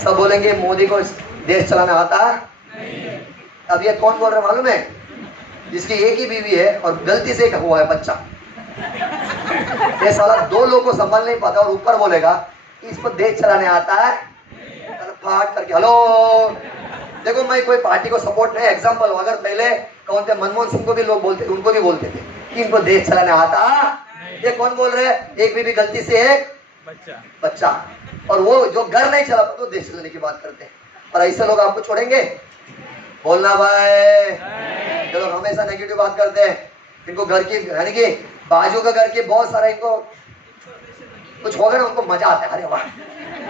सब बोलेंगे मोदी को देश चलाना आता नहीं। अब ये कौन बोल रहा है मालूम है? जिसकी एक ही बीवी है और गलती से हुआ है बच्चा। ये साला 2 लोगों को संभाल नहीं पाता और ऊपर बोलेगा इसको देश चलाने आता है। फाट करके हेलो, देखो मैं कोई पार्टी को सपोर्ट नहीं, एग्जांपल अगर पहले कौन थे मनमोहन सिंह को भी लोग बोलते, उनको भी बोलते थे कि इनको देश चलाने आता। ये कौन बोल रहे हैं? एक बीवी गलती से एक बच्चा, और वो जो घर नहीं चला तो देश चलाने की बात करते हैं। और ऐसे लोग आपको छोड़ेंगे? बोलना भाई। जो लोग हमेशा नेगेटिव बात करते हैं, इनको घर की यानी कि बाजू का घर के बहुत सारा इनको कुछ होगा ना, उनको मजा आता है। अरे वाह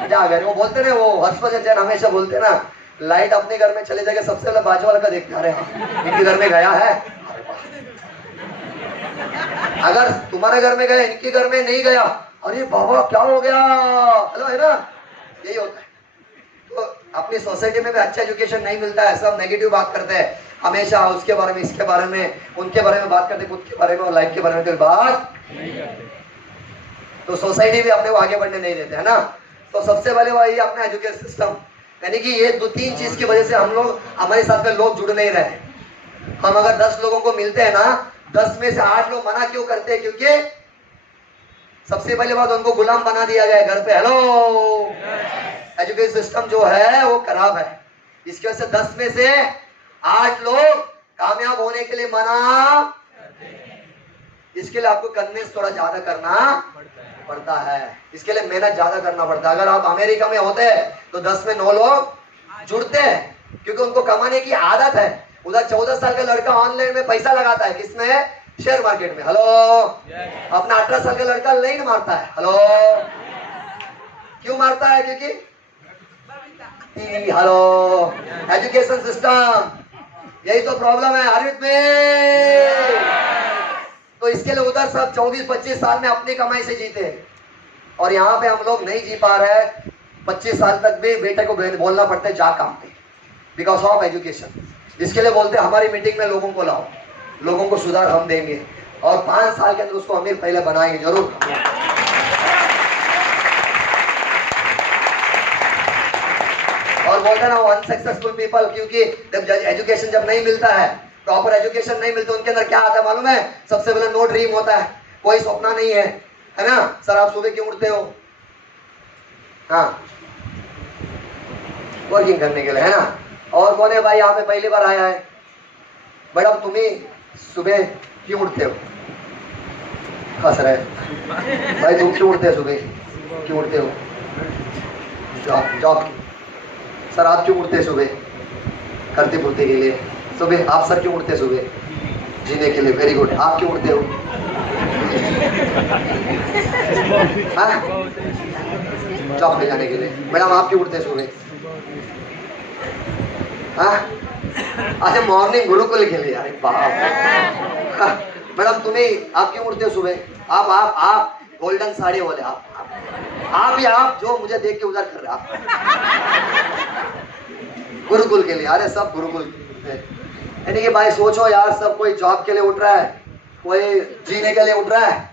मजा आ गया। वो बोलते ना, वो हर्षवर्धन जैन हमेशा बोलते ना, लाइट अपने घर में चले जाके सबसे पहले बाजू वाला का देखते, अरे हाँ इनके घर में गया है। अगर तुम्हारे घर में गया, इनके घर में नहीं गया, अरे बाबा क्या हो गया, हेलो है ना, यही होता है। तो अपनी सोसाइटी में भी अच्छा एजुकेशन नहीं मिलता है, सब नेगेटिव बात करते हैं हमेशा, उसके बारे में, इसके बारे में, उनके बारे में बात करते, खुद के बारे में और लाइफ के बारे में कोई बात नहीं करते। तो सोसाइटी भी अपने को आगे बढ़ने नहीं देते है ना। तो सबसे पहले वही अपना एजुकेशन सिस्टम, यानी कि ये 2-3 चीज की वजह से हम लोग, हमारे साथ में लोग जुड़ नहीं रहे। हम अगर 10 लोगों को मिलते हैं ना, 10 में से 8 लोग मना क्यों करते हैं? क्योंकि सबसे पहले बात उनको गुलाम बना दिया गया घर पे। हेलो, एजुकेशन सिस्टम जो है वो खराब है। इसकी वजह से 10 में से 8 लोग कामयाब होने के लिए मना। इसके लिए आपको कन्विंस थोड़ा ज्यादा करना पड़ता है, इसके लिए मेहनत ज्यादा करना पड़ता है। अगर आप अमेरिका में होते हैं तो 10 में 9 लोग जुड़ते हैं, क्योंकि उनको कमाने की आदत है। उधर 14 साल का लड़का ऑनलाइन में पैसा लगाता है, किसमें? शेयर मार्केट में। हेलो, अपना 18 साल का लड़का लाइन मारता है। हेलो, क्यों मारता है? क्योंकि हेलो, एजुकेशन सिस्टम, यही तो प्रॉब्लम है हर में। तो इसके लिए उधर सब 24-25 साल में अपनी कमाई से जीते, और यहाँ पे हम लोग नहीं जी पा रहे हैं। 25 साल तक भी बेटे को बोलना पड़ता है जा काम पे, बिकॉज ऑफ एजुकेशन। इसके लिए बोलते हैं हमारी मीटिंग में लोगों को लाओ, लोगों को सुधार हम देंगे, और 5 साल के अंदर उसको अमीर पहले बनाएंगे जरूर। और बोलते ना वो अनसक्सेसफुल पीपल, क्योंकि जब एजुकेशन जब नहीं मिलता है, प्रॉपर एजुकेशन नहीं मिलता, उनके अंदर क्या आता है मालूम है? सबसे पहले नो ड्रीम होता है, कोई सपना नहीं है, है ना। सर आप सुबह क्यों उठते हो? हाँ, वर्किंग करने के लिए, है ना। और कौन है भाई यहाँ पे पहली बार आया है? मैडम तुम ही सुबह क्यों उठते हो? हंस रहे भाई, तुम क्यों उठते हो सुबह? क्यों उठते हो? जॉब। सर आप क्यों उठते सुबह? करते पुरते के लिए सुबह। आप सर क्यों उठते सुबह? जीने के लिए। Very good. आप क्यों उठते हो? जॉब पे जाने के लिए। मैडम आप क्यों उठते सुबह? अच्छा मॉर्निंग गुरुकुल के लिए। अरे बाप। मैडम तुम्हें, आप क्यों उठते हो सुबह? आप गोल्डन साड़ी वाले, आप जो मुझे देख के उधर कर रहे आप गुरुकुल के लिए। अरे सब गुरुकुल, यानी कि भाई सोचो यार, सब कोई जॉब के लिए उठ रहा है, कोई जीने के लिए उठ रहा है।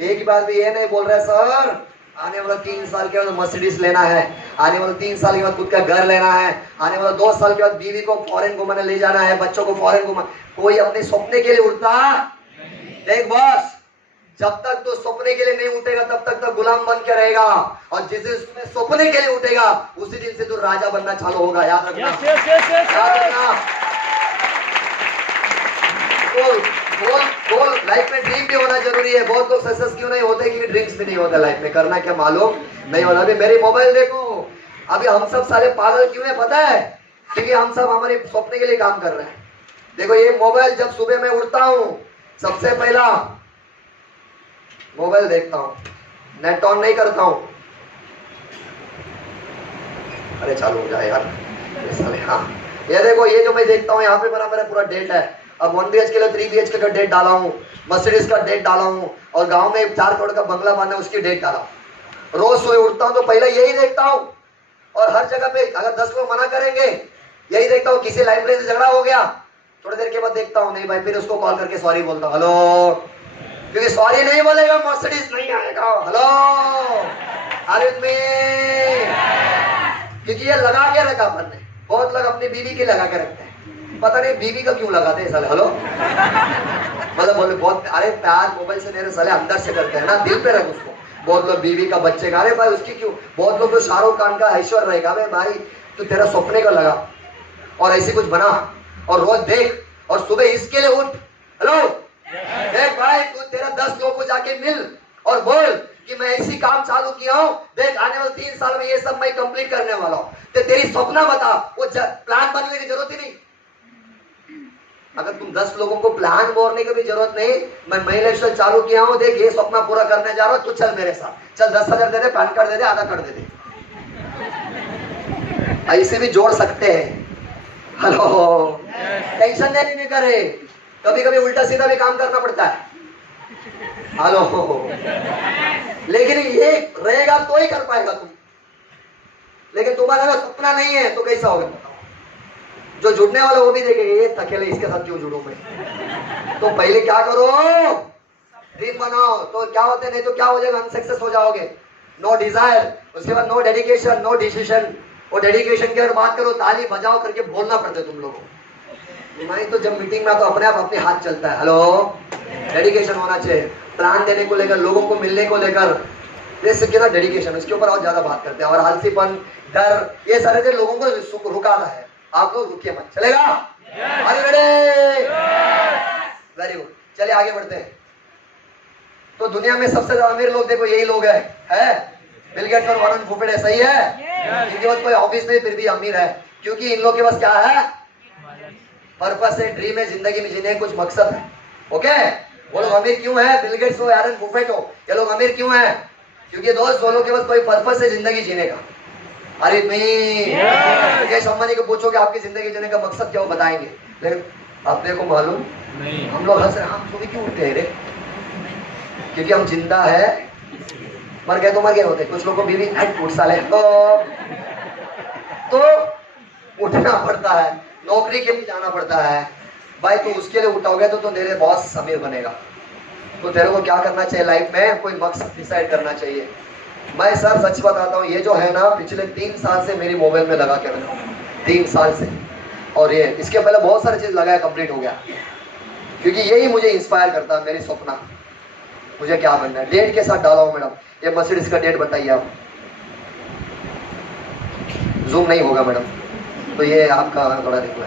एक ही बात भी ये नहीं बोल रहे सर आने वाला 3 साल के बाद मर्सिडीज लेना है, आने वाला 3 साल के बाद खुद का घर लेना है, आने वाला 2 साल के बाद बीवी को फॉरेन घुमाने ले जाना है, बच्चों को फॉरेन घुमाने। कोई अपने सपने के लिए उठता? देख बॉस, जब तक तो सपने के लिए नहीं उठेगा तब तक तो गुलाम बन के रहेगा, और जिस दिन सपने के लिए उठेगा उसी दिन से तो राजा बनना चालू होगा। याद रखना। याद रखना। गोल लाइफ में ड्रीम भी होना जरूरी है। बहुत लोग सक्सेस क्यों नहीं होते? क्योंकि ड्रीम्स भी नहीं होता लाइफ में, करना क्या मालूम नहीं होता। अभी मेरी मोबाइल देखो, अभी हम सब सारे पागल क्यों है पता है? क्योंकि हम सब हमारे सपने के लिए काम कर रहे हैं। देखो ये मोबाइल, जब सुबह मैं उठता हूँ सबसे पहला मोबाइल देखता हूँ, नेट ऑन नहीं करता हूँ। अरे चालू हो जाए यार। हाँ ये देखो, ये जो मैं देखता हूँ यहाँ पे मेरा पूरा डेट है। अब 1 BHK के लिए 3 BHK का डेट डाला हूँ, मर्सिडीज का डेट डाला हूँ, और गांव में 4 करोड़ का बंगला बनना है उसकी डेट डाला हूँ। रोज सुबह उठता हूँ तो पहले यही देखता हूँ, और हर जगह पे अगर 10 लोग मना करेंगे यही देखता हूँ। किसी लाइब्रेरी से झगड़ा हो गया, थोड़ी देर के बाद देखता हूँ नहीं भाई, फिर उसको कॉल करके सॉरी बोलता हूँ। हेलो, क्योंकि सॉरी नहीं बोलेगा मर्सिडीज नहीं आएगा। हेलो, अरे में क्योंकि ये लगा के रखा अपन ने। बहुत लोग अपनी बीवी की लगा के रखते हैं, पता नहीं बीवी का क्यों लगाते हैं साले। हेलो मतलब बोले बहुत, अरे प्यार मोबाइल से मेरे साले अंदर से करते हैं ना, दिल पे रख उसको। बहुत लोग बीवी का बच्चे का, अरे भाई उसकी क्यों। बहुत लोग तो शाहरुख खान का ऐश्वर्य रहेगा, भाई तू तेरा सपने का लगा और ऐसी कुछ बना और रोज देख और सुबह इसके लिए उठ। हेलो देख भाई, तू तेरा 10 लोगों को जाके मिल और बोल कि मैं ऐसी काम चालू किया हूं, देख आने वाले 3 साल में ये सब मैं कंप्लीट करने वाला हूं। तो तेरी सपना बता, वो प्लान बनने की जरूरत ही नहीं। अगर तुम 10 लोगों को प्लान बोलने की भी जरूरत नहीं, मैं महिला चालू किया हूं, देख ये सपना पूरा करने जा रहा हूं, तू चल मेरे साथ, चल 10,000 दे दे, पैन कार्ड दे दे, आधा कर दे दे, ऐसे भी जोड़ सकते हैं। हेलो टेंशन लेने नहीं करे, कभी कभी उल्टा सीधा भी काम करना पड़ता है। हेलो लेकिन ये रहेगा तो ही कर पाएगा तुम, लेकिन तुम्हारा अगर सपना नहीं है तो कैसा होगा। जो जुड़ने वाले वो भी देखेंगे, ये थकेले इसके साथ क्यों जुड़ूं मैं। तो पहले क्या करो, ड्रीम बनाओ, तो क्या होते नहीं तो क्या हो जाएगा, अनसक्सेस हो जाओगे। नो डिजायर, उसके बाद नो डेडिकेशन, नो डिसीजन। वो डेडिकेशन की अगर बात करो, ताली बजाओ करके बोलना पड़ता है तुम लोगों को। नहीं तो जब मीटिंग में तो अपने आप अपने हाथ चलता है। हेलो डेडिकेशन होना चाहिए, प्लान देने को लेकर, लोगों को मिलने को लेकर, जैसे कि ना डेडिकेशन, उसके ऊपर और ज्यादा बात करते हैं। और आलसीपन, डर, ये सारे जो लोगों को रुकाता है। आप लोग रुकिए मत, चलेगा? वेरी गुड, चलिए आगे बढ़ते हैं। तो दुनिया में सबसे ज्यादा अमीर लोग देखो यही लोग है? बिल गेट्स और वॉरेन बफेट है, सही है? इनके पास कोई ऑफिस नहीं फिर भी अमीर है, क्योंकि इन लोगों के पास क्या है, पर्पस है, ड्रीम है, जिंदगी में जीने कुछ मकसद है। ओके, वो लोग अमीर क्यों है? बिल गेट्स हो, वॉरेन बफेट हो, ये लोग अमीर क्यों है? क्योंकि दोस्त वो लोग के पास कोई पर्पस है जिंदगी जीने का। अरे मुकेश अंबानी को पूछो कि आपकी जिंदगी जीने का मकसद क्या, वो बताएंगे। लेकिन अपने को मालूम नहीं, हम लोग हंस रहे, हम सुबह क्यों उठते हैं रे? क्योंकि हम जिंदा है, मर गए तो मर गए होते। कुछ लोगों को बीवी उठ साले तो उठना पड़ता है, नौकरी के लिए जाना पड़ता है। भाई तू उसके लिए उठा हो गया तो तेरे बॉस अमीर बनेगा। तो तेरे को क्या करना चाहिए लाइफ में, कोई मकसद डिसाइड करना चाहिए। मैं सर सच बताता हूँ, ये जो है ना पिछले 3 साल से मेरी मोबाइल में लगा के रखा, 3 साल से। और ये इसके पहले बहुत सारी चीज लगाया, कंप्लीट हो गया, क्योंकि यही मुझे इंस्पायर करता है, मेरी सपना मुझे क्या बनना है। डेट के साथ डाला हूँ मैडम, ये मर्सिडीज का डेट बताइए आप। जूम नहीं होगा मैडम, तो ये आपका थोड़ा देखो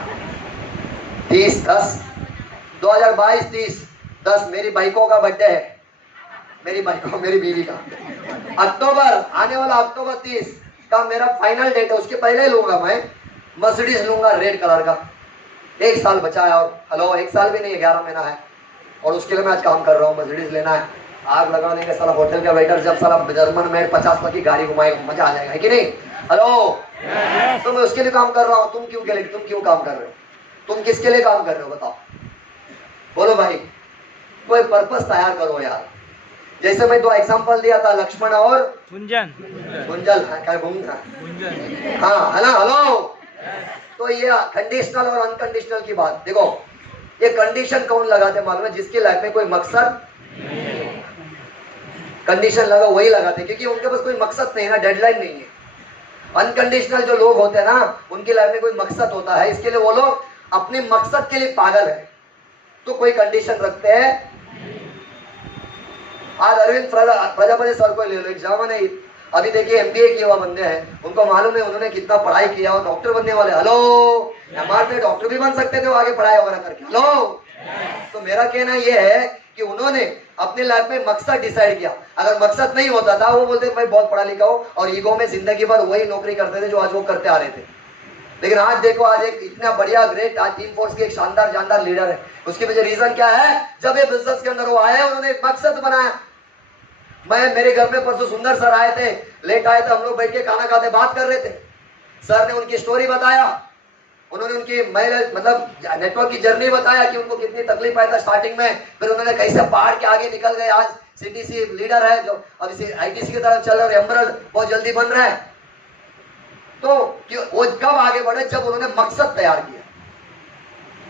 30/10/2022 30/10 मेरी बाइकों का बर्थडे है, मेरी बाइकों, मेरी बीवी का। अक्टूबर, आने वाला अक्टूबर 30 का मेरा फाइनल डेट है, उसके पहले लूंगा मैं मर्सिडीज, लूंगा रेड कलर का। 1 साल बचा है, और हेलो 1 साल भी नहीं, 11 महीना है, और उसके लिए मैं आज काम कर रहा हूँ। मर्सिडीज लेना है, आग लगाने के साला होटल का वेटर जब साला जर्मन में 50 लाख की गाड़ी घुमाएगा, मजा आ जाएगा, है कि नहीं? हेलो तो मैं उसके लिए काम कर रहा हूँ। तुम क्यों काम कर रहे हो? तुम किसके लिए काम कर रहे हो बताओ, बोलो भाई। कोई पर्पस तैयार करो यार। जैसे मैं 2 एग्जांपल दिया था, लक्ष्मण और गुंजन, हाँ है ना? हेलो तो ये कंडीशनल और अनकंडीशनल की बात देखो। ये कंडीशन कौन लगाते मालूम है? जिसकी लाइफ में कोई मकसद, कंडीशन लगा वही लगाते, क्योंकि उनके पास कोई मकसद नहीं है ना, डेडलाइन नहीं है। अनकंडीशनल जो लोग होते हैं ना, उनकी लाइफ में कोई मकसद होता है, इसके लिए वो लोग अपने मकसद के लिए पागल है, तो कोई कंडीशन रखते हैं। आज अरविंद प्रजापति सर को ले लो, एग्जाम नहीं, अभी देखिए एमबीए किए हुआ बंदे हैं, उनको मालूम है उन्होंने कितना पढ़ाई किया, और डॉक्टर बनने वाले। हेलो एमआर में डॉक्टर भी बन सकते थे वो आगे पढ़ाई वगैरह करके। हेलो तो मेरा कहना ये है कि उन्होंने अपनी लाइफ में मकसद डिसाइड किया। अगर मकसद नहीं होता था, वो बोलते मैं बहुत पढ़ा लिखा हूं, और ईगो में जिंदगी भर वही नौकरी करते थे जो आज वो करते आ रहे थे। लेकिन आज देखो, आज एक इतना बढ़िया ग्रेट, आज टीम फोर्स के एक शानदार जानदार लीडर है। उसके पीछे रीजन क्या है? जब ये बिजनेस के अंदर वो आए, उन्होंने एक मकसद बनाया। मेरे घर में परसों सुंदर सर आए थे, लेट आए थे, हम लोग बैठ के खाना खाते बात कर रहे थे। सर ने उनकी स्टोरी बताया, उन्होंने उनकी मतलब नेटवर्क की जर्नी बताया कि उनको कितनी तकलीफ आई था स्टार्टिंग में, फिर उन्होंने कैसे पहाड़ के आगे निकल गए। आज सीटीसी लीडर है, जो अभी आईटीसी की तरफ चल रहा है, एमरल्ड बहुत जल्दी बन रहा है। तो वो कब आगे बढ़े? जब उन्होंने मकसद तैयार किया।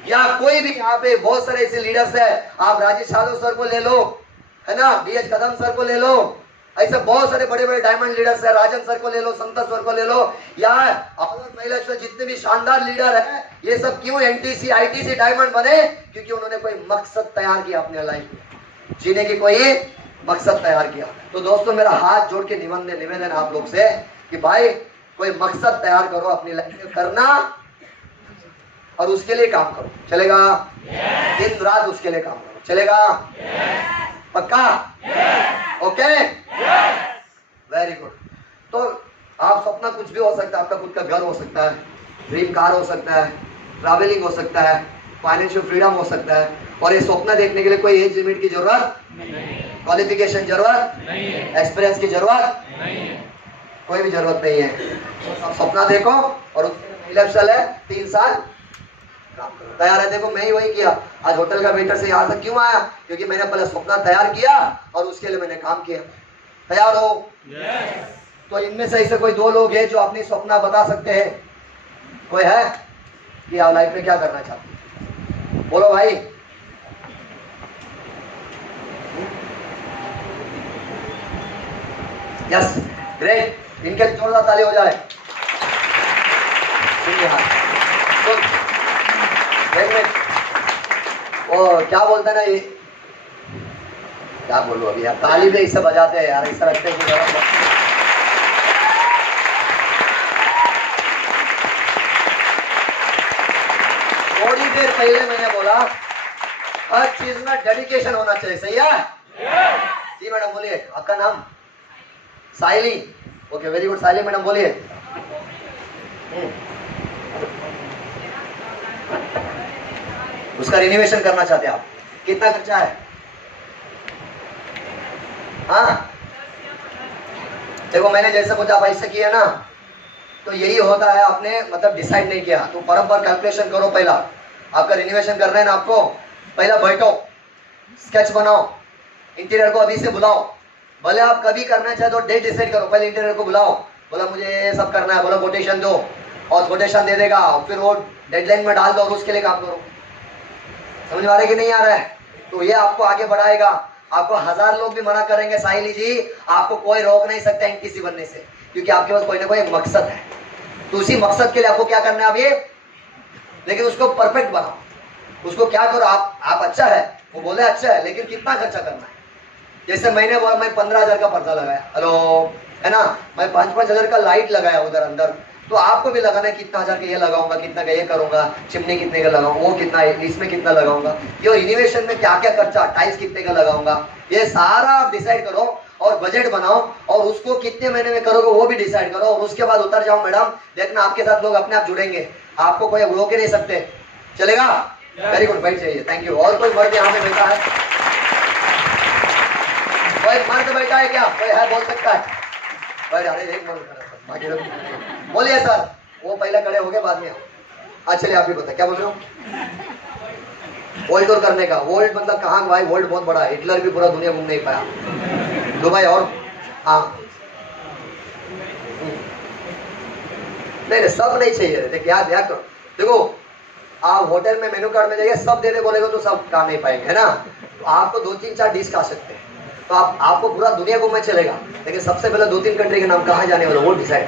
या कोई भी यहाँ पे बहुत सारे ऐसे लीडर्स है, आप राजेश यादव सर को ले लो, है ना, बीएच कदम सर को ले लो, ऐसे बहुत सारे बड़े बड़े डायमंड लीडर्स है, राजन सर को ले लो, संतोष सर को ले लो, या और महिला जितने भी शानदार लीडर है, ये सब क्यों एनटीसी आईटीसी डायमंड बने? क्योंकि उन्होंने कोई मकसद तैयार किया अपने लाइफ में, जीने की कोई मकसद तैयार किया। तो दोस्तों मेरा हाथ जोड़ के निवेदन आप लोग से कि भाई कोई मकसद तैयार करो अपनी लाइफ में करना, और उसके लिए काम करो। चलेगा? दिन रात उसके लिए काम करो। चलेगा? पक्का? Okay, very good. तो आप सपना कुछ भी हो सकता है, आपका खुद का घर हो सकता है, ड्रीम कार हो सकता है, ट्रैवलिंग हो सकता है, फाइनेंशियल फ्रीडम हो सकता है, और ये सपना देखने के लिए कोई एज लिमिट की जरूरत नहीं, क्वालिफिकेशन जरूरत नहीं, एक्सपीरियंस की जरूरत नहीं, कोई भी जरूरत नहीं है। तो सपना देखो और उसके लिए है 3 साल काम करो। तैयार है? देखो मैं ही वही किया, आज होटल का वेटर से यहाँ तक क्यों आया? क्योंकि मैंने पहले सपना तैयार किया और उसके लिए मैंने काम किया। तैयार हो? तो इनमें से ऐसे कोई 2 लोग हैं जो अपनी सपना बता सकते हैं? कोई है कि आप लाइफ में क्या करना चाहते हैं? बोलो भाई। Yes, great. इनके लिए जोरदार ताली हो जाए। ओ क्या बोलता है ना ये, क्या बोलूं अभी यार, ताली भी इससे बजाते हैं यार, ऐसा लगता है कि थोड़ी देर पहले मैंने बोला हर चीज में डेडिकेशन होना चाहिए। सही है? जी मैडम बोलिए। आपका नाम? Saili. Okay, very good. Saili madam बोलिए। उसका रिनोवेशन करना चाहते हैं आप? कितना खर्चा है? हाँ देखो, मैंने जैसे कुछ आप ऐसे किया ना, तो यही होता है, आपने मतलब डिसाइड नहीं किया। तो बराबर कैलकुलेशन करो। पहला आपका रिनोवेशन करना है ना आपको, पहला बैठो, स्केच बनाओ, इंटीरियर को अभी से बुलाओ। भले आप कभी करना चाहे तो डेट डिसाइड करो, पहले इंटीरियर को बुलाओ, बोला मुझे ये सब करना है, बोला कोटेशन दो, और कोटेशन दे देगा, फिर वो डेडलाइन में डाल दो और उसके लिए काम करो। समझ आ रहा है कि नहीं आ रहा है? तो ये आपको आगे बढ़ाएगा। आपको 1000 लोग भी मना करेंगे साहिली जी, आपको कोई रोक नहीं सकता एनटीसी बनने से, क्योंकि आपके पास कोई ना कोई मकसद है। तो उसी मकसद के लिए आपको क्या करना है अभी, लेकिन उसको परफेक्ट बनाओ। उसको क्या करो, आप अच्छा है, वो बोले अच्छा है, लेकिन कितना खर्चा करना है। जैसे मैंने बोला मैं 15,000 का पर्दा लगाया, हेलो है ना, मैं 5-5 हजार का लाइट लगाया उधर अंदर, तो आपको भी लगाना है कितना हजार का ये लगाऊंगा, कितना का ये करूंगा, चिमनी कितने का लगाऊंगा, वो कितना, इसमें कितना लगाऊंगा, ये रिनोवेशन में क्या क्या खर्चा, टाइल्स कितने का लगाऊंगा, ये सारा आप डिसाइड करो और बजट बनाओ, और उसको कितने महीने में करोगे वो भी डिसाइड करो, और उसके बाद उतर जाओ। मैडम देखना आपके साथ लोग अपने आप जुड़ेंगे, आपको कोई रोक ही नहीं सकते। चलेगा? वेरी गुड, बैठ जाइए। Thank you. और कोई मर्द यहाँ पे बैठा है? कोई मर्द बैठा है क्या? कोई है, बोल सकता है? बैठ। अरे एक मर्द खड़ा, बाकी लोग बोलिए सर। वो पहले खड़े हो गए, बाद में चलिए आप भी बताए क्या बोल रहे हो। वर्ल्ड टूर करने का। वर्ल्ड मतलब कहाँ भाई, वर्ल्ड बहुत बड़ा है, हिटलर भी पूरा दुनिया घूम नहीं पाया। दुबई और हाँ नहीं सब नहीं चाहिए। देखिए याद करो, देखो आप होटल में मेनू कार्ड में जाइए, सब देने बोलेगा तो सब खा नहीं पाएंगे, है ना। तो आपको 2-3-4 डिश खा सकते हैं, तो आपको पूरा दुनिया घूमना चलेगा, लेकिन सबसे पहले 2-3 कंट्री के नाम कहाँ जाने वाले वो डिसाइड।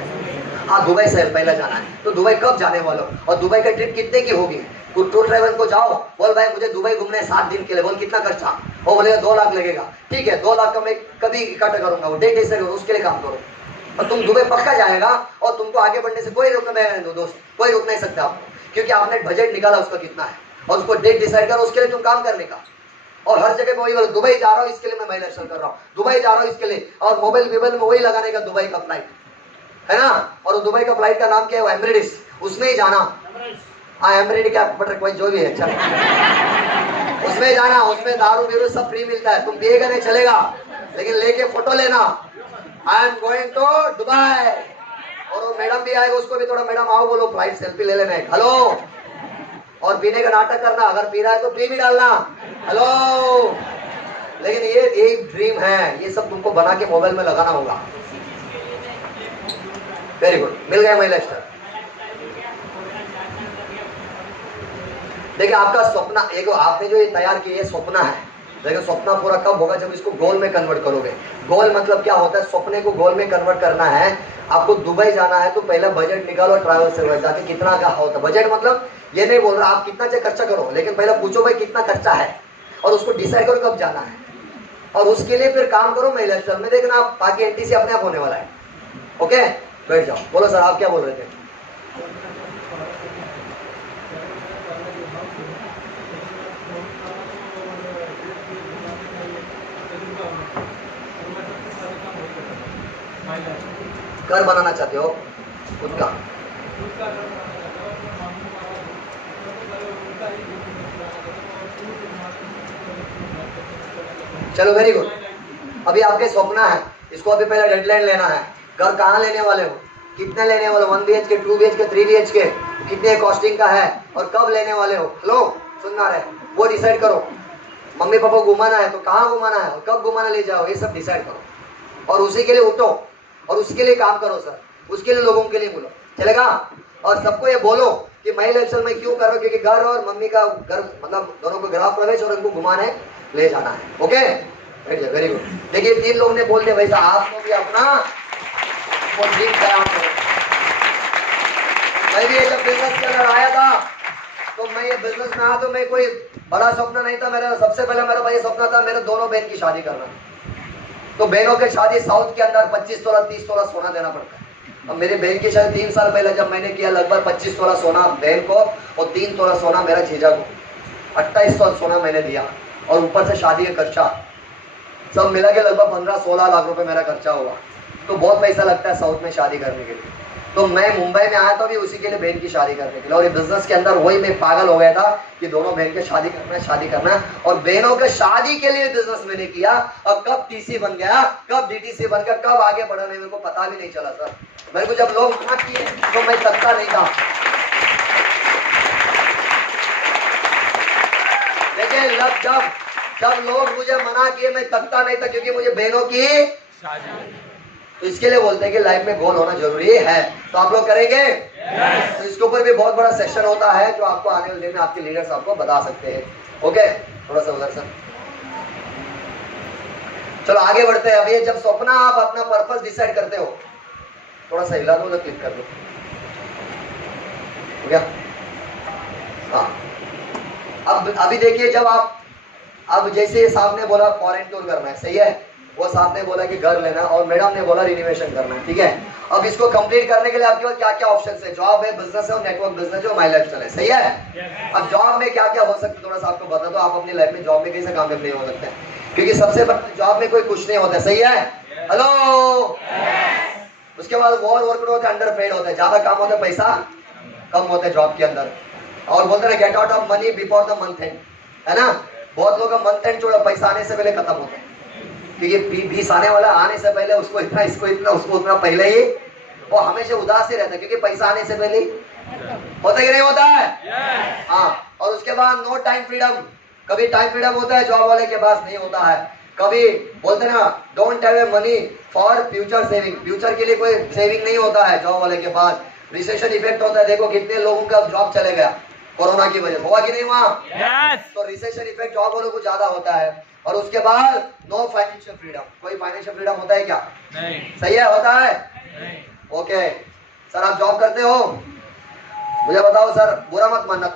हाँ दुबई शहर पहला जाना है, तो दुबई कब जाने वाले हो, और दुबई का ट्रिप कितने की होगी। तो टूर ट्रैवल को जाओ, बोल भाई मुझे दुबई घूमना है 7 दिन के लिए, बोल कितना खर्चा, वो बोलेगा 2 लाख लगेगा। ठीक है, 2 लाख का मैं कभी इकट्ठा करूंगा, वो डेट डिसाइड करो, उसके लिए काम करो, और तुम दुबई पक्का जाएगा, और तुमको आगे बढ़ने से कोई रोक नहीं दो दोस्त, कोई रोक नहीं सकता आपको, क्योंकि आपने बजट निकाला उसका कितना है, और उसको डेट डिसाइड करो, उसके लिए तुम काम करने का। और हर जगह वही बोलो, दुबई जा रहा हूँ इसके लिए मैं महिला कर रहा हूँ, दुबई जा रहा हूँ इसके लिए, और मोबाइल में वही लगाने का दुबई का फ्लाइट, है ना। और दुबई का फ्लाइट का नाम क्या है, एमिरेट्स, उसमें ही जाना। हाँ एमिरेट क्या बटर कोई जो भी है, अच्छा उसमें जाना, उसमें दारू बीरू सब फ्री मिलता है, तुम पिएगा नहीं चलेगा, लेकिन लेके फोटो लेना, I am going to Dubai. और वो मैडम भी आएगा, उसको भी थोड़ा मैडम आओ बोलो, फ्लाइट सेल्फी ले लेना है, हेलो। और पीने का नाटक करना, अगर पी रहा है तो पी भी डालना, हेलो। लेकिन ये ड्रीम है, ये सब तुमको बना के मोबाइल में लगाना होगा। वेरी गुड, मिल गया महिला स्टार। देखिए आपका सपना, एक आपने जो ये तैयार किया ये सपना है, लेकिन सपना पूरा कब होगा? जब इसको गोल में कन्वर्ट करोगे। गोल मतलब क्या होता है? सपने को गोल में कन्वर्ट करना है। आपको दुबई जाना है तो पहले बजट निकालो, ट्रैवल से जाके कितना का होता है। बजट मतलब ये नहीं बोल रहा आप कितना चाहे खर्चा करो, लेकिन पहले पूछो भाई कितना खर्चा है, और उसको डिसाइड करो कब जाना है, और उसके लिए फिर काम करो महिला स्तर में। देखना आप, ताकि एनटीसी अपने आप होने वाला है। ओके, बैठ जाओ। बोलो सर, आप क्या बोल रहे थे? घर बनाना चाहते हो खुद का? चलो वेरी गुड। अभी आपके सपना है, इसको अभी पहले डेडलाइन लेना है। घर कहाँ लेने वाले हो, कितने लेने वाले हो, 1 BHK 2 BHK 3 BHK, कितने कॉस्टिंग का है, और कब लेने वाले हो? हेलो, सुनना रहे, वो डिसाइड करो। मम्मी पापा को घुमाना है तो कहाँ घुमाना है, और कब घुमाना ले जाओ, ये सब डिसाइड करो, और उसी के लिए उठो और उसके लिए काम करो सर। उसके लिए लोगों के लिए बोलो, चलेगा? और सबको ये बोलो कि महिला एक्शन में क्यों कर रहा हूँ, क्योंकि घर और मम्मी का घर मतलब दोनों को गृह प्रवेश और उनको घुमाने ले जाना है। Okay, very good. देखिए 3 लोग ने बोल दिया, वैसा आपको भी अपना वो ड्रीम तैयार करो। मैं भी जब बिजनेस के अंदर आया था तो मैं ये बिजनेस में आया तो मैं कोई बड़ा सपना नहीं था मेरा। सबसे पहले मेरा ये सपना था मेरे दोनों बहन की शादी करना। तो बहनों की शादी साउथ के अंदर 25 तोला 30 तोला सोना देना पड़ता है। अब मेरी बहन की शादी 3 साल पहले जब मैंने किया, लगभग 25 तोला सोना बहन को और 3 तोला सोना मेरा जीजा को, 28 तोला सोना मैंने दिया, और ऊपर से शादी का खर्चा सब मिला के लगभग 15-16 लाख रुपए मेरा खर्चा हुआ। तो बहुत पैसा लगता है साउथ में शादी करने के लिए। तो मैं मुंबई में आया तो भी उसी के लिए बहन की शादी करने के लिए, और ये बिजनेस के अंदर वही मैं पागल हो गया था कि दोनों बहन के शादी करना है, और बहनों के शादी के लिए बिजनेस मैंने किया। और कब टीसी बन गया, कब डीटीसी बन गया, कब आगे बढ़ा नहीं मेरे को पता भी नहीं चला सर। मेरे को जब लोग मना किए तो मैं तकता नहीं था। देखिए जब लोग मुझे मना किए मैं तकता नहीं था, क्योंकि मुझे बहनों की शादी। तो इसके लिए बोलते हैं कि लाइफ में गोल होना जरूरी है। तो आप लोग करेंगे? yes. तो इसके ऊपर भी बहुत बड़ा सेक्शन होता है जो आपको आने वाले दिन में आपके लीडर्स आपको बता सकते हैं। ओके, थोड़ा सा उधर सर। चलो आगे बढ़ते हैं। अभी जब सपना आप अपना पर्पस डिसाइड करते हो, थोड़ा सा हिला दो, तो क्लिक कर दो, हो गया? हाँ, अब अभी देखिए, जब आप अब जैसे साहब ने बोला फॉरेन टूर करना है, सही है, वो साहब ने बोला कि घर लेना, और मैडम ने बोला रिनोवेशन करना है, ठीक है। अब इसको कंप्लीट करने के लिए आपके पास क्या क्या ऑप्शन है? जॉब है, बिजनेस है, और नेटवर्क बिजनेस है, माई लाइफस्टाइल है, सही है। अब जॉब में क्या क्या हो सकता है थोड़ा सा आपको बता दो। आप अपनी लाइफ में जॉब में कैसे काम में हो सकते हैं, क्योंकि सबसे पहले जॉब में कोई कुछ नहीं होता है, सही है। हेलो, उसके बाद वर्क होता है, अंडर पेड होता है, ज्यादा काम होता है, पैसा कम होता है जॉब के अंदर। और बोलते हैं get out of money before the month and, है ना। बहुत लोग का मंथ एंड छोड़ा, पैसा आने से पहले खत्म होता है, क्योंकि 20 आने वाला आने से पहले उसको इतना, इसको इतना, उसको उतना पहले ही, वो हमेशा उदास ही रहता है, क्योंकि पैसा आने से पहले होता कि नहीं होता है। हाँ, और उसके बाद नो टाइम फ्रीडम। कभी टाइम फ्रीडम होता है, जॉब वाले के पास नहीं होता है। कभी बोलते ना don't have a money for future saving, future के लिए कोई सेविंग नहीं होता है जॉब वाले के पास। रिसेशन इफेक्ट होता है, देखो कितने लोगों का जॉब चले गया कोरोना की वजह से, हुआ कि नहीं हुआ? तो रिसेशन इफेक्ट जॉब वालों को ज्यादा होता है। और उसके बाद नो फाइनेंशियल फ्रीडम, कोई फाइनेंशियल फ्रीडम होता है क्या? नहीं। सही है, होता है? नहीं। ओके सर, आप जॉब करते हो, मुझे बताओ सर, बुरा मत मानना,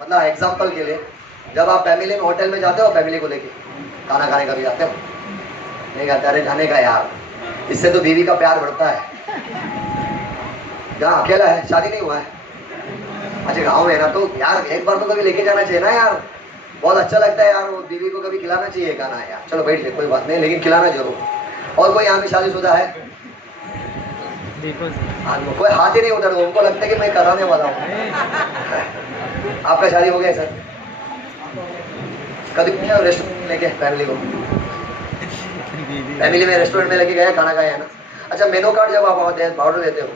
मतलब एग्जांपल के लिए, जब आप फैमिली में होटल में जाते हो, फैमिली को लेके खाना खाने का भी जाते हो, नहीं जाते? अरे जाने का यार, इससे तो बीवी का प्यार बढ़ता है। जहाँ अकेला है, शादी नहीं हुआ है, अच्छा गाँव में ना, तो यार एक बार तो कभी लेके जाना चाहिए ना यार, बहुत अच्छा लगता है यार, वो बीवी को कभी खिलाना चाहिए खाना यार। चलो बैठ ले, कोई बात नहीं, लेकिन खिलाना जरूर। और कोई यहाँ पे शादीशुदा है? कोई हाथ ही नहीं उठा, उनको लगता है कि मैं कराने वाला हूँ। आपका शादी हो गया सर? कभी रेस्टोरेंट में लेके फैमिली को, फैमिली में रेस्टोरेंट में लेके गया, खाना खाया है ना? अच्छा, मेनू कार्ड जब आप ऑर्डर देते हो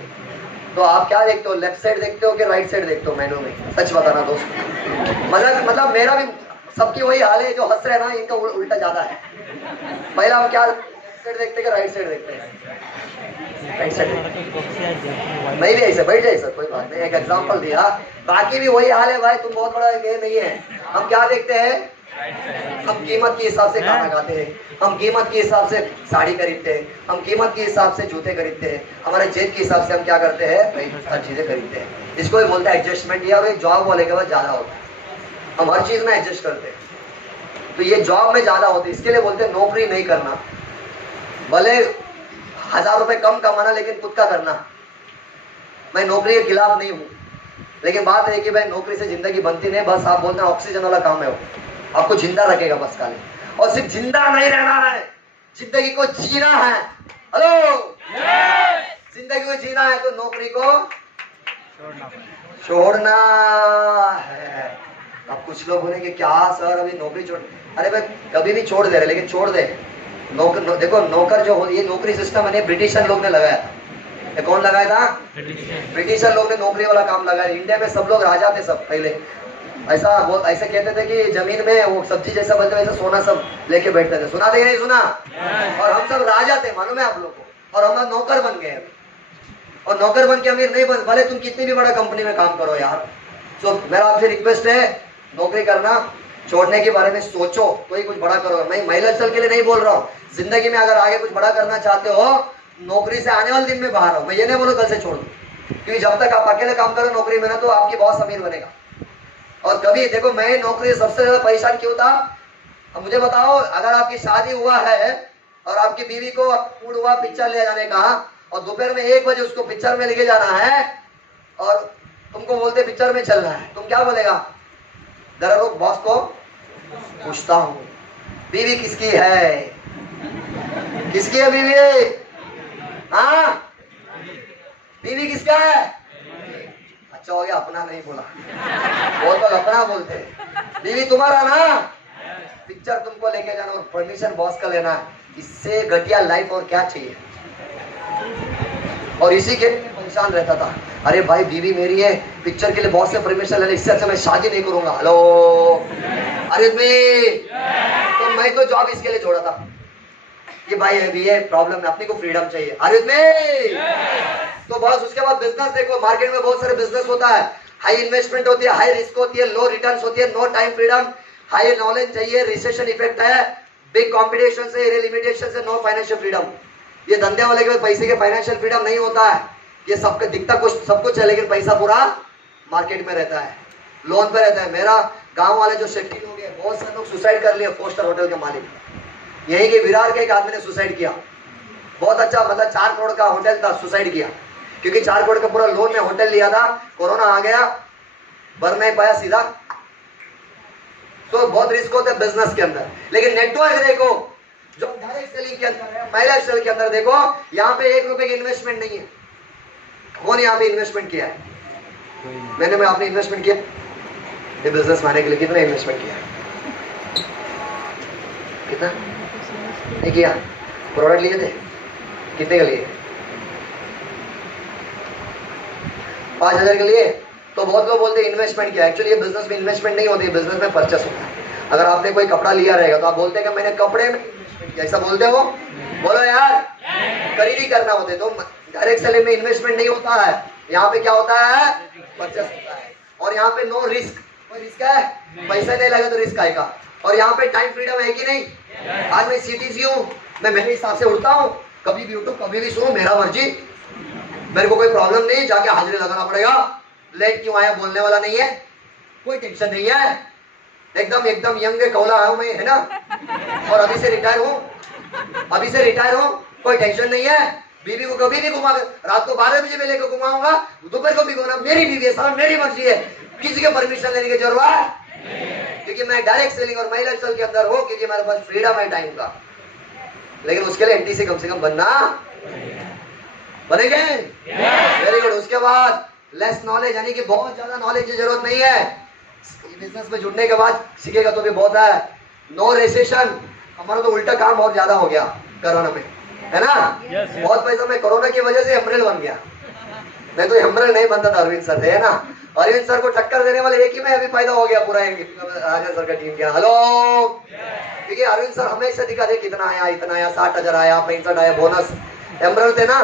तो आप क्या देखते हो, लेफ्ट साइड देखते हो कि राइट साइड देखते हो मेनू में? सच बताना दोस्त। मतलब मेरा भी, सबकी वही हाल है, जो हंस रहे हैं ना, इनका उल्टा ज्यादा है। पहला हम क्या लेफ्ट साइड देखते हैं, राइट साइड देखते हैं? Right side. मैं भी ऐसे बैठ जाए सर, कोई बात नहीं, एक एग्जांपल दिया, बाकी भी वही हाल है भाई, तुम बहुत बड़ा ये नहीं है। हम क्या देखते हैं, हम कीमत के हिसाब से खाना खाते हैं, हम कीमत के हिसाब से साड़ी खरीदते हैं, हम कीमत के हिसाब से जूते खरीदते हैं, हमारे जेब के हिसाब से हम क्या करते हैं भाई हर चीजें खरीदते हैं। इसको ही बोलते हैं एडजस्टमेंट। या और जॉब वाले के बाद ज्यादा होता है, हम हर चीज में एडजस्ट करते हैं। तो ये जॉब में ज्यादा होते हैं, इसके लिए बोलते हैं नौकरी नहीं करना। भले 1000 रुपए कम कमाना लेकिन खुद का करना। मैं नौकरी के खिलाफ नहीं हूँ, लेकिन बात है कि भाई नौकरी से जिंदगी बनती नहीं। बस आप बोलते हैं ऑक्सीजन वाला काम है वो, आपको जिंदा रखेगा बस खाली। और सिर्फ जिंदा नहीं रहना है, जिंदगी को जीना है। हेलो, जिंदगी को जीना है तो नौकरी को छोड़ना है। अब कुछ लोग बोलेंगे क्या सर अभी नौकरी छोड़, अरे भाई कभी भी छोड़ दे रहे, लेकिन छोड़ दे। नौकर देखो, नौकर जो हो, ये नौकरी सिस्टम है ब्रिटिशर लोग ने लगाया था। ये कौन लगाया था? ब्रिटिशर लोग ने नौकरी वाला काम लगाया। इंडिया में सब लोग राजा थे सब पहले। ऐसे कहते थे कि जमीन में वो सब्जी जैसा बनते वैसे सोना सब लेके बैठते थे। सुना थे कि नहीं सुना? और हम सब राजा थे, मालूम है आप लोग को, और हम नौकर बन गए। और नौकर बन के अमीर नहीं बन, भले तुम कितनी भी बड़ा कंपनी में काम करो यार। तो मेरा आपसे रिक्वेस्ट है, नौकरी करना छोड़ने के बारे में सोचो तो ही कुछ बड़ा करो। मैं महिला चल के लिए नहीं बोल रहा हूँ, जिंदगी में अगर आगे कुछ बड़ा करना चाहते हो, नौकरी से आने वाले दिन में बाहर हो। मैं ये नहीं बोलूँ कल से छोड़ दो, क्योंकि जब तक आप अकेले काम करो नौकरी में ना, तो आपकी बॉस अमीर बनेगा। और कभी देखो, मैं नौकरी से सबसे ज्यादा परेशान क्यों था? अब मुझे बताओ, अगर आपकी शादी हुआ है और आपकी बीवी को मूड हुआ पिक्चर ले जाने का, और दोपहर में 1 बजे उसको पिक्चर में लेके जाना है, और तुमको बोलते पिक्चर में चलना है, तुम क्या बोलेगा? जरा लोग बॉस को पूछता हूँ बीवी किसकी है? किसकी है बीवी? हाँ, बीवी किसका है? अच्छा हो गया, अपना नहीं बोला। बहुत लोग अपना बोलते हैं। बीवी तुम्हारा ना, पिक्चर तुमको लेके जाना और परमिशन बॉस का लेना, इससे घटिया लाइफ और क्या चाहिए? और इसी के परेशान रहता था, अरे भाई बीवी मेरी है, पिक्चर के लिए बॉस से परमिशन लेना, इससे अच्छा मैं शादी नहीं करूंगा। हेलो, अरे तो मैं तो जॉब इसके लिए छोड़ा था कि भाई अभी ये प्रॉब्लम है, अपने को फ्रीडम चाहिए। अरे तो बस उसके बाद बिजनेस देखो, मार्केट में बहुत सारे बिजनेस होता है, हाई इन्वेस्टमेंट होती है, हाई रिस्क होती है, लो रिटर्न्स होती है, no time freedom, high knowledge चाहिए, रिसेशन इफेक्ट है, बिग कॉम्पिटिशन से, लिमिटेशन से, नो फाइनेंशियल फ्रीडम। ये धंधे वाले के पैसे के फाइनेंशियल फ्रीडम नहीं होता है। ये सबका दिखता कुछ सब कुछ है, लेकिन पैसा पूरा मार्केट में रहता है, लोन पे रहता है। मेरा गांव वाले जो शेट्टी लोग हैं, बहुत सारे लोग सुसाइड कर लिए। 4 स्टार होटल के मालिक, यही के विरार के एक आदमी ने सुसाइड किया। बहुत अच्छा, मतलब 4 करोड़ का होटल था, सुसाइड किया, क्योंकि 4 करोड़ का पूरा लोन में होटल लिया था। कोरोना आ गया, भर नहीं पाया सीधा। तो बहुत रिस्क होता है बिजनेस के अंदर। लेकिन नेटवर्क देखो, जो डायरेक्ट सेलिंग के अंदर है, महिला सेल के अंदर देखो, यहाँ पे 1 रुपए की इन्वेस्टमेंट नहीं है। कौन यहाँ पे इन्वेस्टमेंट किया है? मैं आपने इन्वेस्टमेंट किया ये बिजनेस माने के लिए? कितना इन्वेस्टमेंट किया? कितना नहीं किया? प्रोडक्ट लिए थे कितने के लिए? 5000 के लिए। तो बहुत लोग बोलते हैं इन्वेस्टमेंट किया। एक्चुअली ये बिजनेस में इन्वेस्टमेंट नहीं होती है, बिजनेस में परचेस होता है। अगर आपने कोई कपड़ा लिया रहेगा तो आप बोलते हैं कि मैंने कपड़े में इन्वेस्टमेंट किया, ऐसा बोलते हो? बोलो यार, खरीदी करना होते। तो डायरेक्ट सेलिंग में इन्वेस्टमेंट नहीं होता है, यहाँ पे क्या होता है? परचेस होता है। और यहाँ पे नो रिस्क, कोई रिस्क है? पैसा नहीं लगा तो रिस्क आएगा। और यहाँ पे टाइम फ्रीडम है कि नहीं? आज मैं सीटीसी हूँ, मैं मेरे हिसाब से उठता हूँ, कभी भी उठूँ कभी भी सुनो, मेरा मर्जी, मेरे को कोई प्रॉब्लम नहीं, जाके हाजिरी लगाना पड़ेगा। लेट क्यों आया बोलने वाला नहीं है, कोई टेंशन नहीं है, एकदम यंग कौला आया हूँ मैं, है ना। और अभी से रिटायर हूँ, कोई टेंशन नहीं है। बीवी को कभी भी घुमा, रात को 12 बजे मैं लेकर घुमाऊंगा, दोपहर को भी घुमाना, मेरी बीवी है, सारा मेरी मर्जी है, किसी के परमिशन लेने की जरूरत, क्योंकि मैं डायरेक्ट सेलिंग और महिला सेल के अंदर हूँ, क्योंकि मेरे पास फ्रीडम है टाइम का। लेकिन उसके लिए एनटीसी कम से कम बनना बनेंगे। Very good. उसके बाद लेस नॉलेज, यानी कि बहुत ज्यादा नॉलेज की जरूरत नहीं है। बिजनेस में जुड़ने के बाद सीखेगा तो भी बहुत है। नो रेसेशन, हमारा तो उल्टा काम बहुत ज्यादा हो गया कोरोना में, है ना। बहुत पैसा मैं कोरोना की वजह से एमरल बन गया, नहीं तो एमरल नहीं बनता था। अरविंद सर थे, है ना। अरविंद सर को टक्कर देने वाले एक ही में अभी पैदा हो गया पूरा राजन सर का टीम क्या। हेलो, क्योंकि अरविंद सर हमेशा दिखा दे कितना आया, इतना आया, 60,000 आया, 65 आया, बोनस। एमरल थे ना,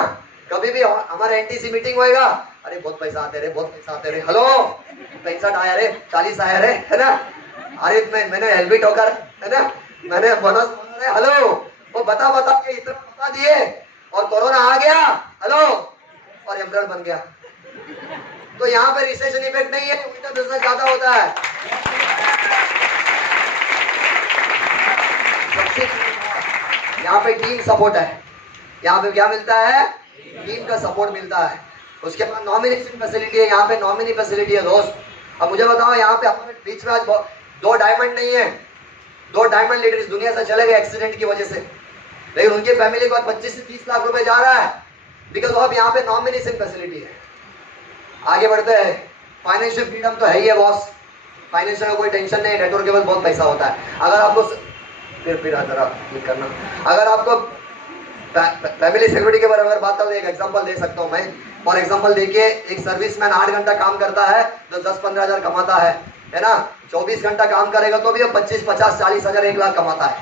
कभी भी हमारे एनटीसी मीटिंग होएगा, अरे बहुत पैसा आते रहे, बहुत पैसा आते रहे। हेलो, 65 आया रे, 40 आया रे, है ना। अरे मैंने हेलमेट होकर है ना, मैंने बोनस हेलो वो बता के इतना बता दिए और कोरोना आ गया हेलो और एम्ब्रॉयड बन गया। तो यहाँ पे रिसेशन इफेक्ट नहीं है, उल्टा बिजनेस ज्यादा होता है। यहाँ पे टीम सपोर्ट है, यहाँ पे क्या मिलता है, टीम का सपोर्ट मिलता है। उसके बाद नॉमिनेशन फैसिलिटी है, यहाँ पे नॉमिनी फैसिलिटी है दोस्त। अब मुझे बताओ यहाँ पे हमारे बीच में आज 2 डायमंड नहीं है, 2 डायमंड लीडर इस दुनिया से चले गए एक्सीडेंट की वजह से, लेकिन उनकी फैमिली को 25 से 30 लाख रुपए जा रहा है बिकॉज ऑफ यहाँ पे नॉमिनेशन फैसिलिटी है। आगे बढ़ते हैं। फाइनेंशियल फ्रीडम तो है ही है बॉस, फाइनेंशियल में कोई टेंशन नहीं, नेटवर्क के पास बहुत पैसा होता है। अगर आपको फिर जरा क्लिक करना, अगर आपको फैमिली सिक्योरिटी के बारे में अगर बात करूँ, एक एग्जांपल दे सकता हूँ मैं। फॉर एग्जांपल देखिए, एक सर्विसमैन 8 घंटा काम करता है तो 10-15 हजार कमाता है ना। 24 घंटा काम करेगा तो भी 25-50-40 हजार 1 लाख कमाता है।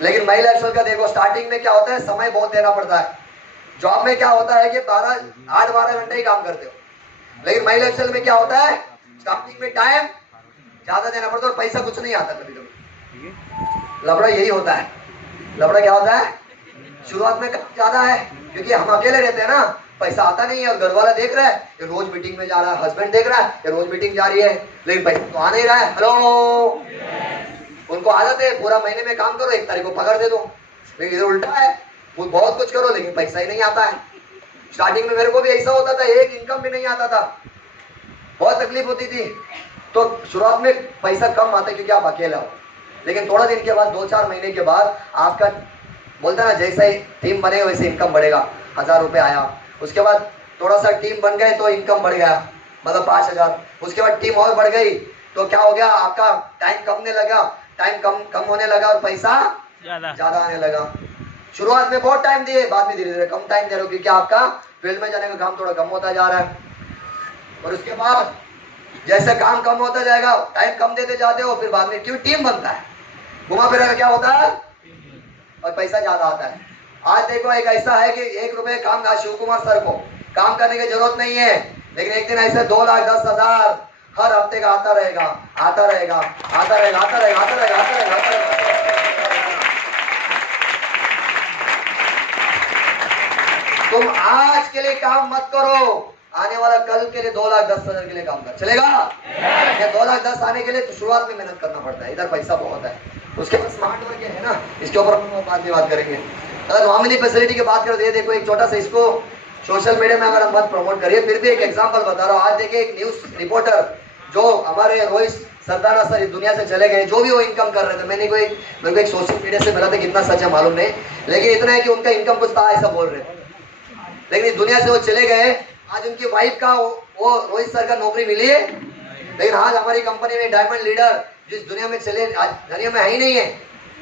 लेकिन महिला एक्सल का देखो, स्टार्टिंग में क्या होता है, समय बहुत देना पड़ता है। जॉब में क्या होता है कि 8-12 घंटे ही काम करते हो, लेकिन महिला एक्सल में क्या होता है, स्टार्टिंग में टाइम ज्यादा देना पड़ता है और पैसा कुछ नहीं आता कभी कभी। लफड़ा यही होता है। लफड़ा क्या होता है, शुरुआत में काम ज्यादा है क्योंकि हम अकेले रहते हैं ना, पैसा आता नहीं है और घर वाला देख रहा है ये रोज मीटिंग में जा रहा है, हस्बैंड देख रहा है ये रोज मीटिंग जा रही है, लेकिन पैसा तो आ नहीं रहा है। हेलो, उनको आदत है पूरा महीने में काम करो, 1 तारीख को पकड़ दे दो, लेकिन इधर उल्टा है, वो बहुत कुछ करो लेकिन पैसा ही नहीं आता है। स्टार्टिंग में मेरे को भी ऐसा होता था, एक इनकम भी नहीं आता था, बहुत तकलीफ होती थी। तो शुरुआत में पैसा कम आता है क्योंकि आप अकेला हो, लेकिन थोड़ा दिन के बाद 2-4 महीने के बाद आपका बोलता ना जैसे ही टीम बने वैसे इनकम बढ़ेगा। 1000 रुपए आया, उसके बाद थोड़ा सा टीम बन गए तो इनकम बढ़ गया, मतलब 5000। उसके बाद टीम और बढ़ गई तो क्या हो गया, आपका टाइम कमने लगा, टाइम कम होने लगा और पैसा ज्यादा आने लगा। शुरुआत में बहुत टाइम दिए, बाद में धीरे धीरे कम टाइम दे रहे हो क्योंकि आपका फील्ड में जाने का काम थोड़ा कम होता जा रहा है। और उसके बाद जैसे काम कम होता जाएगा, टाइम कम देते जाते हो, फिर बाद में क्यों टीम बनता है, घुमा फिरा का क्या होता है और पैसा ज्यादा आता है। आज देखो एक ऐसा है कि 1 रुपए काम, आज शिव कुमार सर को काम करने की जरूरत नहीं है, लेकिन एक दिन ऐसे 2,10,000 हर हफ्ते का आता रहेगा, आता रहेगा, आता रहेगा, आता रहेगा, आता रहेगा, आता रहेगा, आता रहेगा। तुम आज के लिए काम मत करो, आने वाला कल के लिए 2,10,000 के लिए काम कर, चलेगा? ये 2,10,000 आने के लिए तो शुरुआत में मेहनत करना पड़ता है, इधर पैसा बहुत है। उसके बाद स्मार्ट वर्क है ना, इसके ऊपर हम बाद में बात करेंगे। अगर नॉमिनी फैसिलिटी की बात करें, देखो एक छोटा सा, इसको सोशल मीडिया में अगर हम मत प्रमोट करिए, फिर भी एक एग्जांपल बता रहा हूँ। आज देखिए एक न्यूज रिपोर्टर जो हमारे रोहित सरदाना सर इस दुनिया से चले गए, जो भी वो इनकम कर रहे थे, मेरे को एक सोशल मीडिया से मिला था, कितना सच है मालूम नहीं, लेकिन इतना है कि उनका इनकम कुछ था ऐसा बोल रहे थे, लेकिन इस दुनिया से वो चले गए। आज उनकी वाइफ का वो रोहित सर का नौकरी मिली है, लेकिन आज हमारी कंपनी में डायमंड लीडर जिस दुनिया में चले, आज दुनिया में है ही नहीं है,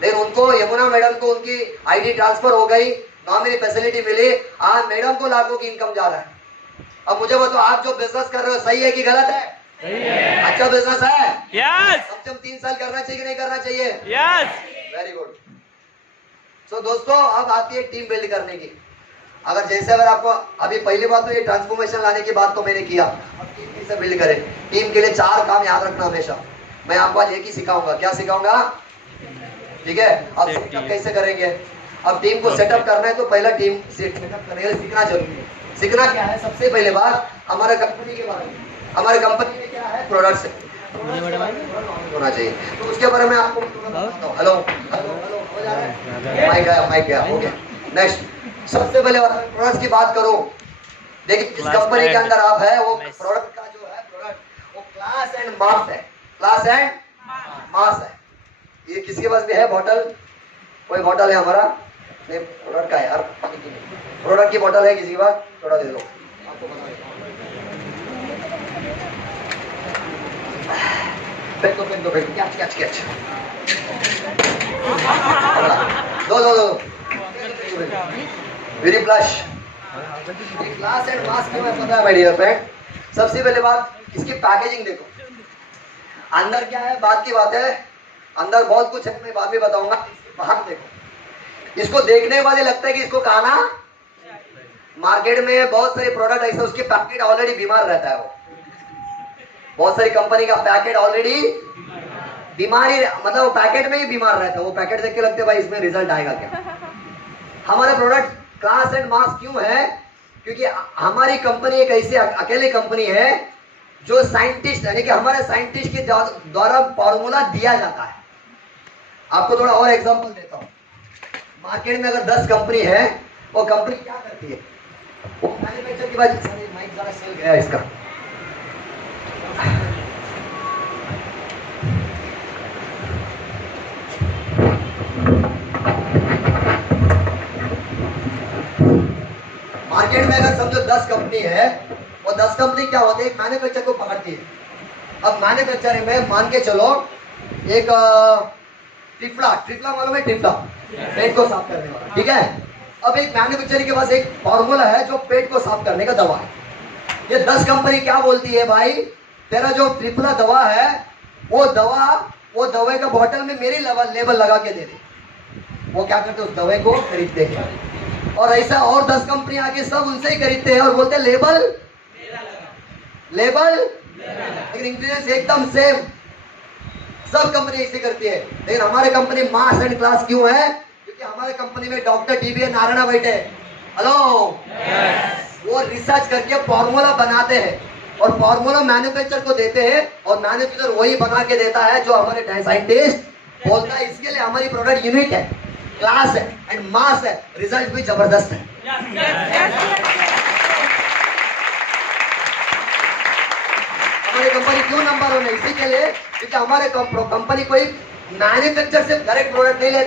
लेकिन उनको यमुना मैडम को उनकी आईडी ट्रांसफर हो गई, नॉमिनी फैसिलिटी मिली, आज मैडम को लाखों की इनकम जा रहा है। अब मुझे बताओ, आप जो बिजनेस कर रहे हो सही है कि गलत है? सही है। अच्छा बिजनेस है? यस। कम से कम 3 साल करना चाहिए कि नहीं करना चाहिए? यस। Very good. सो दोस्तों, अब आती है टीम बिल्ड करने की। अगर जैसे अगर आपको अभी पहली बात तो ये ट्रांसफॉर्मेशन लाने की बात तो मैंने किया, अब टीम कैसे बिल्ड करें। टीम के लिए 4 काम याद रखना हमेशा। मैं आपको आज एक ही सिखाऊंगा। क्या सिखाऊंगा? ठीक है। अब सेटअप कैसे करेंगे? अब टीम को सेटअप करना है तो पहला टीम सेटअप करने के लिए सीखना जरूरी है। सीखना क्या है? सबसे पहले बात हमारे कंपनी के बारे में। हमारे कंपनी में क्या है? प्रोडक्ट्स होना चाहिए, तो उसके बारे में आपको हेलो हेलो हो जा रहा है, माइक गया ओके। नेक्स्ट, सबसे पहले प्रोडक्ट्स की बात करो। देखिए जिस कंपनी के अंदर आप है, वो प्रोडक्ट का जो है प्रोडक्ट वो क्लास एंड मास है, क्लास एंड मास है। ये किसी के पास भी है बॉटल? कोई बॉटल है हमारा? नहीं, प्रोडक्ट का है यार, प्रोडक्ट की बॉटल है किसी के पास? थोड़ा दे दो, आपको बता देता हूं। फेंक दो कैच दो very flush. Class and mass क्यों है पता है माय डियर फ्रेंड? सबसे पहले बात, इसकी पैकेजिंग देखो, अंदर क्या है, बात की बात है, अंदर बहुत कुछ है, मैं बाद में बताऊंगा। बाहर देखो, इसको देखने के बाद ये लगता है कि इसको खाना। मार्केट में बहुत सारे प्रोडक्ट ऐसे उसके पैकेट ऑलरेडी बीमार रहता है, वो बहुत सारी कंपनी का पैकेट ऑलरेडी बीमारी मतलब वो पैकेट में ही बीमार रहता है, वो पैकेट देख के लगते भाई इसमें रिजल्ट आएगा क्या। हमारा प्रोडक्ट क्लास एंड मास क्यों है? क्योंकि हमारी कंपनी एक ऐसी अकेली कंपनी है जो साइंटिस्ट यानी कि हमारे साइंटिस्ट के द्वारा फॉर्मूला दिया जाता है। आपको थोड़ा और एग्जांपल देता हूं। मार्केट में अगर 10 कंपनी है, वो कंपनी क्या करती है? वो मैन्युफैक्चर के बाद माइक जरा सेल गया इसका। मार्केट में अगर समझो 10 कंपनी है, वो 10 कंपनी क्या होती है? एक मैन्युफैक्चर को पकड़ती है। अब मैन्युफैक्चरिंग में मान के चलो एक ट्रिफला मालूम है? ट्रिफला पेट को साफ करने वाला, ठीक है। अब एक मैन्युफैक्चरिंग के पास एक फॉर्मूला है जो पेट को साफ करने का दवा है। ये 10 कंपनी क्या बोलती है भाई, तेरा जो ट्रिफला दवा है वो दवाई का बॉटल में मेरी लेबल लगा के दे दे। वो क्या करते हैं? उस दवाई को खरीदते हैं। और ऐसा और 10 कंपनी आके सब उनसे ही खरीदते हैं और बोलते हैं लेबल, लेकिन इंग्रेडिएंट्स एकदम सेम। सब कंपनी ऐसे करती है, लेकिन हमारे कंपनी मास एंड क्लास क्यों है? क्योंकि हमारे कंपनी में डॉक्टर DBA नारायण बैठे। हेलो, वो रिसर्च करके फॉर्मूला बनाते हैं और फॉर्मूला मैन्युफैक्चर को देते हैं और मैन्युफैक्चर वही बना के देता है जो हमारे साइंटिस्ट बोलता है। इसके लिए हमारी प्रोडक्ट यूनिक है, क्लास है एंड मास है, रिजल्ट भी जबरदस्त है। हमारी कंपनी क्यों नंबर 1 है? इसी के लिए क्योंकि हमारे कंपनी कोई मैन्युफैक्चर से डायरेक्ट प्रोडक्ट नहीं लेता।